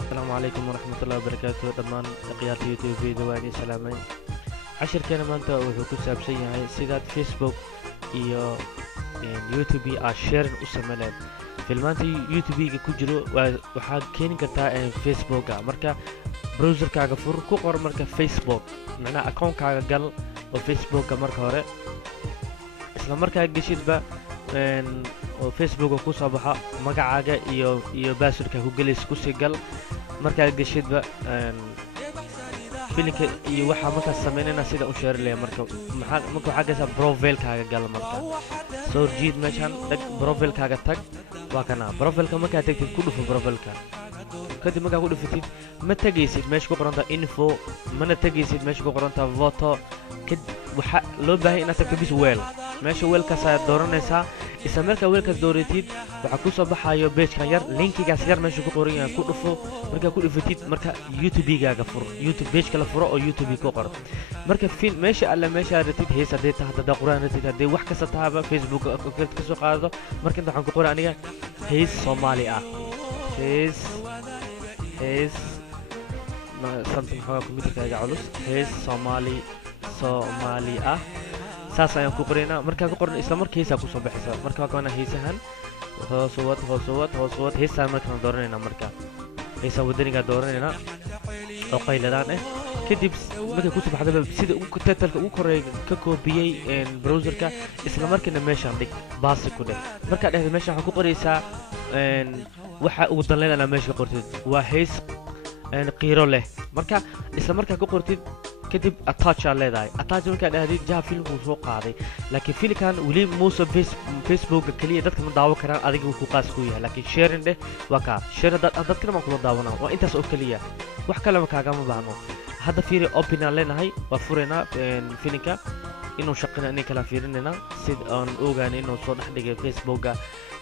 السلام عليكم ورحمة الله وبركاته دمان قيادة يوتيوب فيديو واني سلامين عشر كان مانتا وحو كسابسن yahay sidaad Facebook iyo YouTube aad share u sameeyeen filmaanta YouTube ku jiro waxaad keeni kartaa Facebook marka browser kaaga fur ku qor marka Facebook macna account kaaga gal oo Facebook marka hore isla markaa gashidba oo Facebook ku soo baxa magacaaga iyo passwordka ku galis ku sii gal markaa gashidba filinka iyo waxa marka sameynayna sida u share leeyahay marka waxa gasha profile kaaga gal marka soo jiid meeshan tag profile kaaga tag waa kana profile ka marka tagtid ku dhufo profile ka kadib marka ku dhufatid ma tagaysid meesha ku qoranta info mana tagaysid meesha ku qoranta photo waxa loo baahay inaad tagto bis weel meesha weelkaas aad dooranaysaa isla markaa weelkaas dooratid waxa ku soo baxayo page-kan yar linkigaas yar meesha ku qoran yahay ku dhufo marka ku dhufatid marka YouTube-gaaga fur YouTube page kala furo oo YouTube ku qor marka meesha alla meesha ratid hees haday tahada quraan ratid haday wax kasta taaba Facebook ka soo qaado marka inta waxaan ku qoraa aniga hees Soomaali ah hees something how computer-kaaga culus hees Soomaali ah saas ayaan ku qoraynaa marka ku qoran isla markiisa ku soo baxaysa marka kana heesahan hoos heesaha marka dooranayna marka heesaha wadaniga dooranayna oo qayladaan kadib marka ku soo baxda sida uu title-ka uu koray ka koobiyay browser-ka isla markiina meesha dhig baasi ku dhig marka dhexda meesha waxa ku qoraysaa waxa uu daleenana meesha qortid waa hees qiiro leh marka isla markaa ku qortid kadib attach leedahay attach marka dhahdid jaha filmku soo qaaday laakiin filkan wali muusa Facebook kaliya dadka ma daawo karaan adiga ku qaas ku yahay laakiin sharing dheh waa ka share dadkana ma kula daawanaa waa intaas oo kaliya wax kale ma kaaga ma baahno hadda fiiri open leenahay waa furena filinka inuu shaqina in kala fiirinayna sid aan ogaanay inuu soo dhaxdhigay Facebook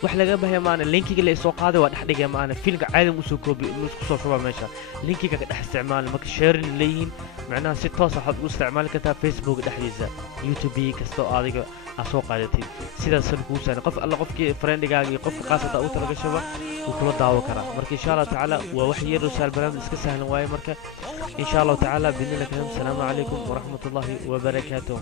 wax laga baahay maana linkiga la soo qaaday waa dhaxdhigay maana filmka caadi u soo koobi isku soo shuba meesha linkiga ka dhex isticmaal marka sharing leeyin macnaha si toos ah u isticmaal kartaa Facebook dhaxdiisa YouTube kasto adiga soo qaadatid sidaas ku saan qof alla qofkii friendigaaga iyo qofka qaasada uu talaga shaba uu kula daawo kara marka insha Allah taala waa wax yar oo saal barnaamij iska sahlan waaye marka insha Allah taala bidina kalam salaamu alaykum wa rahmatullahi wa barakatuh